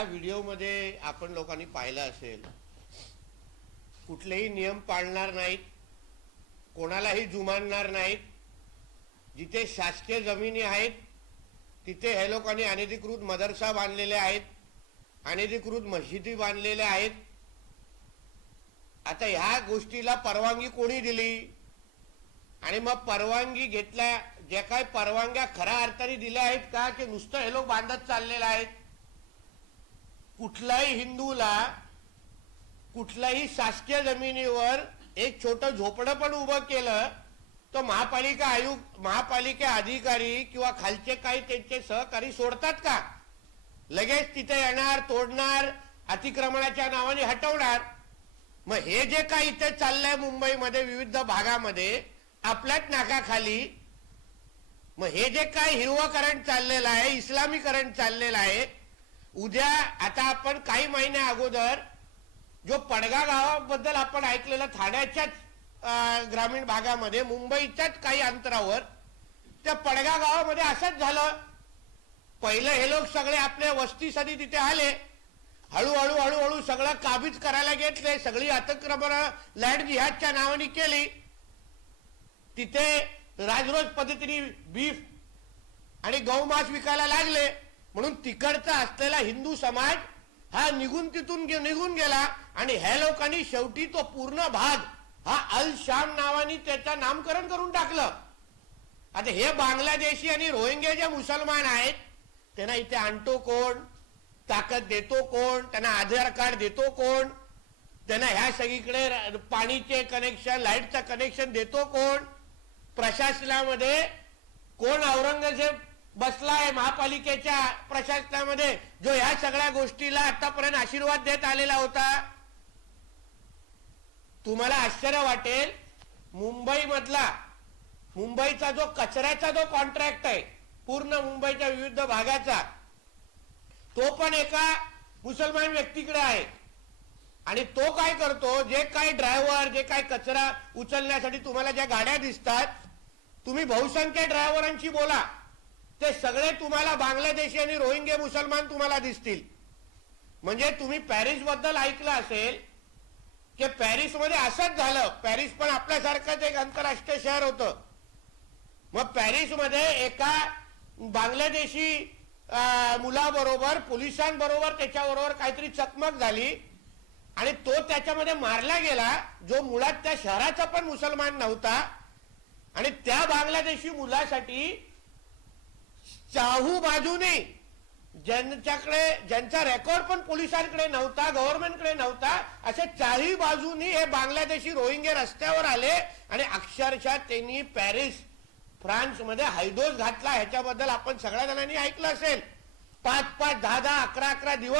त्या व्हिडिओमध्ये आपण लोकांनी पाहिलं असेल, कुठलेही नियम पाळणार नाहीत, कोणालाही जुमानणार नाहीत. जिथे शासकीय जमिनी आहेत तिथे हे लोकांनी अनधिकृत मदरसा बांधलेले आहेत, अनधिकृत मशिदी बांधलेल्या आहेत. आता ह्या गोष्टीला परवानगी कोणी दिली? आणि मग परवानगी घेतल्या, जे काही परवानग्या खऱ्या अर्थाने दिल्या आहेत का, की नुसतं हे लोक बांधत चाललेले आहेत? कुठल्याही हिंदूला कुठल्याही शासकीय जमिनीवर एक छोटं झोपडं पण उभं केलं तर महापालिका आयुक्त, महापालिका अधिकारी किंवा खालचे काही त्यांचे सहकारी सोडतात का? लगेच तिथे येणार, तोडणार, अतिक्रमणाच्या नावाने हटवणार. मग हे जे काही इथे चाललंय मुंबईमध्ये विविध भागामध्ये आपल्याच नाकाखाली, मग हे जे काही हिरवकरण चाललेलं आहे, इस्लामीकरण चाललेलं आहे, उद्या आता आपण काही महिन्या अगोदर जो पडगा गावाबद्दल आपण ऐकलेलं, ठाण्याच्याच ग्रामीण भागामध्ये मुंबईच्याच काही अंतरावर त्या पडगा गावामध्ये असंच झालं. पहिलं हे लोक सगळे आपल्या वस्तीसाठी तिथे आले, हळूहळू हळूहळू सगळं काबीज करायला घेतले, सगळी अतिक्रमणं लँड जिहादच्या नावाने केली. तिथे राजरोज पद्धतीने बीफ आणि गौमांस विकायला लागले, म्हणून तिकडचा असलेला हिंदू समाज हा तिथून निघून गेला. आणि ह्या लोकांनी शेवटी तो पूर्ण भाग हा अल शाम नावाने त्याचं नामकरण करून टाकलं. आता हे बांगलादेशी आणि रोहिंग्या जे मुसलमान आहेत त्यांना इथे आणतो कोण? ताकद देतो कोण? त्यांना आधार कार्ड देतो कोण? त्यांना ह्या सगळीकडे पाणीचे कनेक्शन, लाईटचं कनेक्शन देतो कोण? प्रशासनामध्ये कोण औरंगजेब बसलाय महापालिकेच्या प्रशासनामध्ये, जो ह्या सगळ्या गोष्टीला आतापर्यंत आशीर्वाद देत आलेला होता? तुम्हाला आश्चर्य वाटेल, मुंबईचा जो कचऱ्याचा जो कॉन्ट्रॅक्ट आहे पूर्ण मुंबईच्या विविध भागाचा, तो पण एका मुसलमान व्यक्तीकडे आहे. आणि तो काय करतो, जे काही ड्रायव्हर, जे काही कचरा उचलण्यासाठी तुम्हाला ज्या गाड्या दिसतात, तुम्ही बहुसंख्य ड्रायव्हरांशी बोला, ते सगळे तुम्हाला बांगलादेशी आणि रोहिंग्या मुसलमान तुम्हाला दिसतील. म्हणजे तुम्ही पॅरिस बद्दल ऐकलं असेल की पॅरिसमध्ये असंच झालं. पॅरिस पण आपल्यासारखंच एक आंतरराष्ट्रीय शहर होतं. मग पॅरिसमध्ये एका बांगलादेशी मुलाबरोबर, पोलिसांबरोबर त्याच्याबरोबर काहीतरी चकमक झाली आणि तो त्याच्यामध्ये मारला गेला, जो मुळात त्या शहराचा पण मुसलमान नव्हता. आणि त्या बांगलादेशी मुलासाठी चाहू बाजूने ज्यांचा रेकॉर्ड पण पोलिसांकडे नव्हता, गव्हर्नमेंटकडे नव्हता, अशा चारही बाजूनी हे बांगलादेशी रोहिंग्या रस्त्यावर आले आणि अक्षरशः त्यांनी पॅरिस फ्रान्समध्ये हैदोस घातला. ह्याच्याबद्दल आपण सगळ्या जणांनी ऐकलं असेल. 5-5, 10-10, 11-11 दिवस